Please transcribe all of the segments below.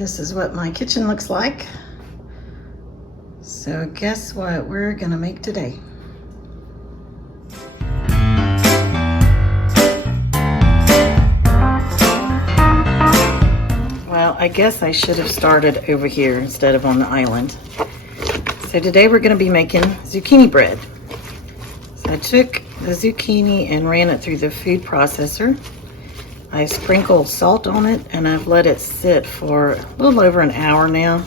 This is what my kitchen looks like. So guess what we're gonna make today? Well, I guess I should have started over here instead of on the island. So today we're gonna be making zucchini bread. So I took the zucchini and ran it through the food processor. I sprinkled salt on it and I've let it sit for a little over an hour now.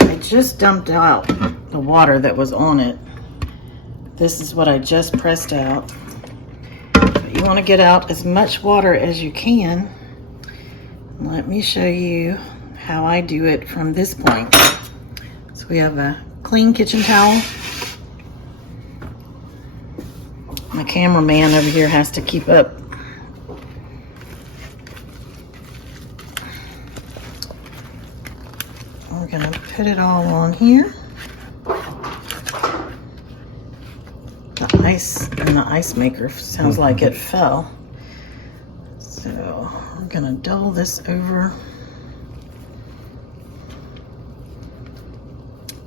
I just dumped out the water that was on it. This is what I just pressed out. But you want to get out as much water as you can. Let me show you how I do it from this point. So we have a clean kitchen towel. My cameraman over here has to keep up. We're gonna put it all on here. The ice in the ice maker sounds like it fell. So we're gonna double this over.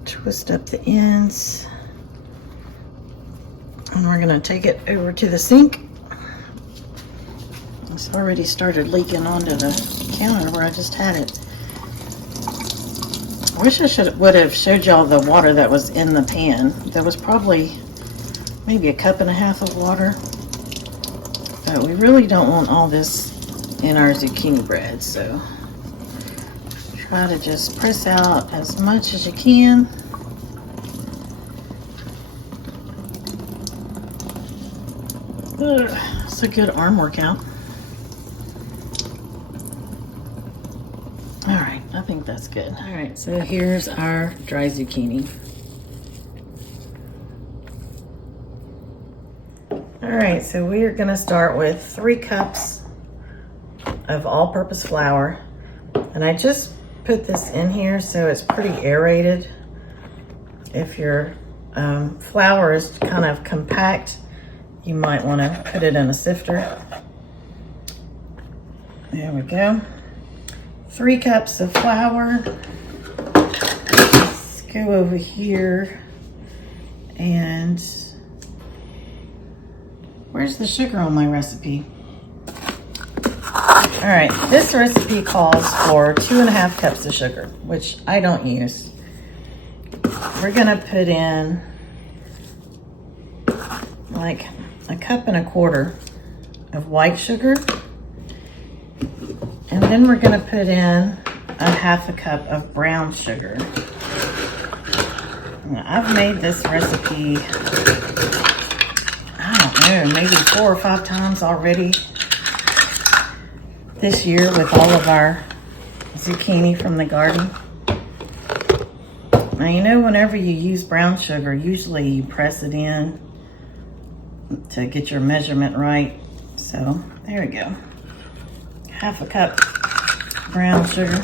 Twist up the ends. And we're gonna take it over to the sink. It's already started leaking onto the counter where I just had it. I wish I would have showed y'all the water that was in the pan. There was probably maybe a cup and a half of water. But we really don't want all this in our zucchini bread, so try to just press out as much as you can. It's a good arm workout. All right, I think that's good. All right, so here's our dry zucchini. All right, so we are gonna start with 3 cups of all-purpose flour. And I just put this in here so it's pretty aerated. If your flour is kind of compact, you might wanna put it in a sifter. There we go. 3 cups of flour. Let's go over here and where's the sugar on my recipe? All right, this recipe calls for 2.5 cups of sugar, which I don't use. We're gonna put in like 1.25 cups of white sugar. And then we're gonna put in 1/2 cup of brown sugar. Now, I've made this recipe, I don't know, maybe 4 or 5 times already this year with all of our zucchini from the garden. Now, you know, whenever you use brown sugar, usually you press it in to get your measurement right. So there we go. 1/2 cup brown sugar.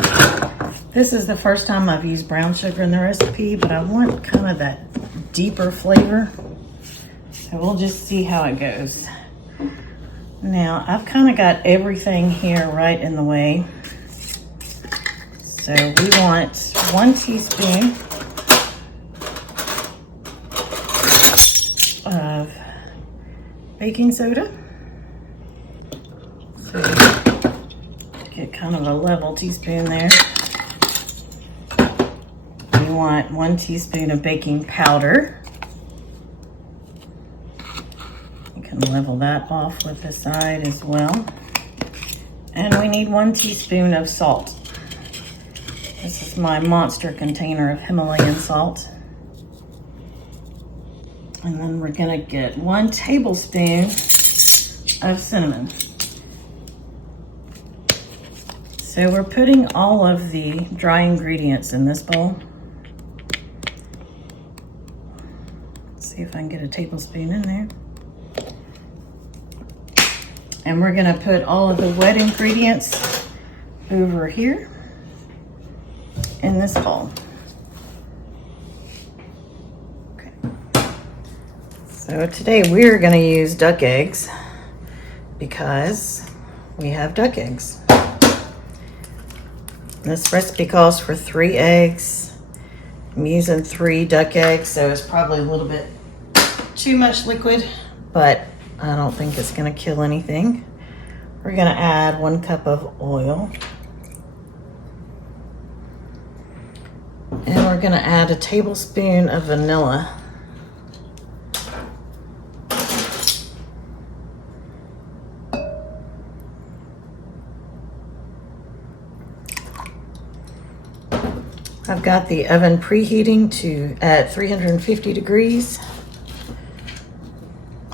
This is the first time I've used brown sugar in the recipe, but I want kind of that deeper flavor. So we'll just see how it goes. Now, I've kind of got everything here right in the way. So we want 1 teaspoon of baking soda. So get kind of a level teaspoon there. We want 1 teaspoon of baking powder. You can level that off with the side as well. And we need 1 teaspoon of salt. This is my monster container of Himalayan salt. And then we're gonna get 1 tablespoon of cinnamon. So we're putting all of the dry ingredients in this bowl. Let's see if I can get a tablespoon in there. And we're gonna put all of the wet ingredients over here in this bowl. Okay. So today we're gonna use duck eggs because we have duck eggs. This recipe calls for 3 eggs. I'm using 3 duck eggs, so it's probably a little bit too much liquid, but I don't think it's gonna kill anything. We're gonna add 1 cup of oil. And we're gonna add a tablespoon of vanilla. I've got the oven preheating at 350 degrees.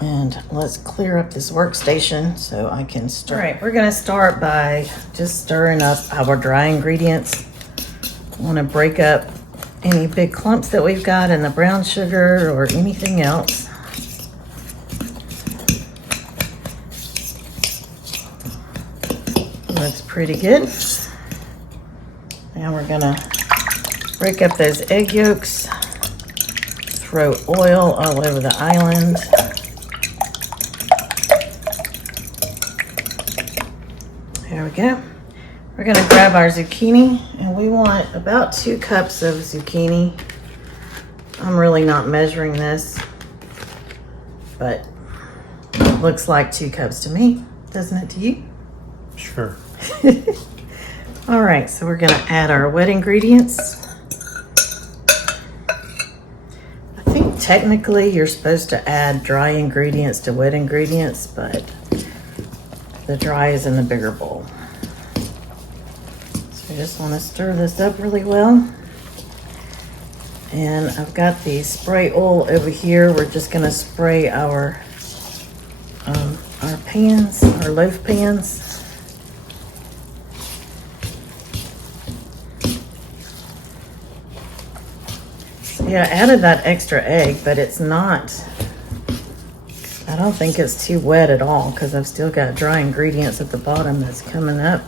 And let's clear up this workstation so I can start. All right, we're gonna start by just stirring up our dry ingredients. I wanna break up any big clumps that we've got in the brown sugar or anything else. Looks pretty good. Now we're gonna break up those egg yolks, throw oil all over the island. There we go. We're gonna grab our zucchini, and we want about 2 cups of zucchini. I'm really not measuring this, but it looks like 2 cups to me, doesn't it to you? Sure. All right, so we're gonna add our wet ingredients. I think technically you're supposed to add dry ingredients to wet ingredients, but the dry is in the bigger bowl. So I just want to stir this up really well. And I've got the spray oil over here. We're just going to spray our pans, our loaf pans. So yeah, I added that extra egg, but it's not, I don't think it's too wet at all because I've still got dry ingredients at the bottom that's coming up.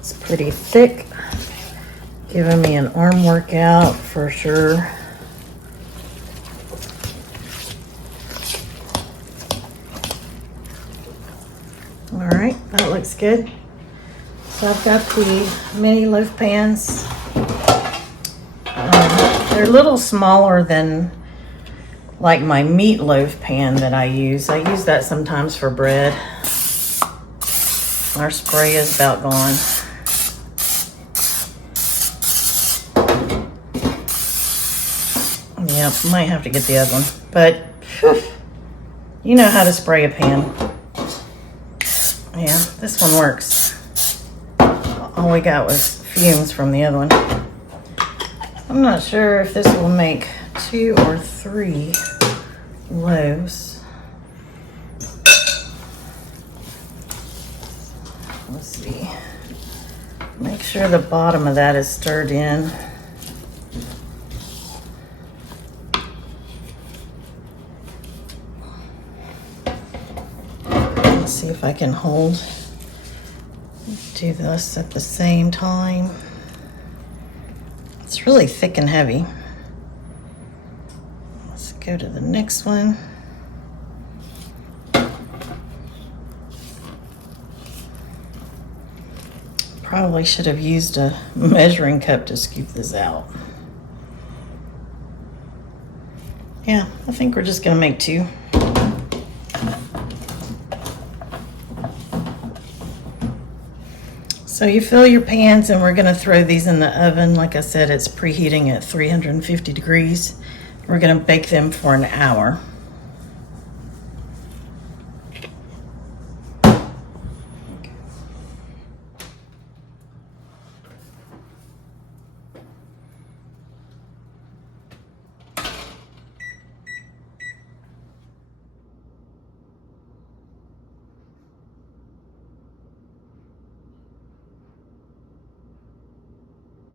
It's pretty thick, giving me an arm workout for sure. All right, that looks good. So I've got the mini loaf pans. They're a little smaller than like my meatloaf pan that I use. I use that sometimes for bread. Our spray is about gone. Yep, might have to get the other one. But whew, you know how to spray a pan. Yeah, this one works. All we got was fumes from the other one. I'm not sure if this will make 2 or 3 loaves. Let's see. Make sure the bottom of that is stirred in. Let's see if I can do this at the same time. It's really thick and heavy. Let's go to the next one. Probably should have used a measuring cup to scoop this out. Yeah, I think we're just gonna make 2. So you fill your pans, and we're gonna throw these in the oven. Like I said, it's preheating at 350 degrees. We're gonna bake them for an hour.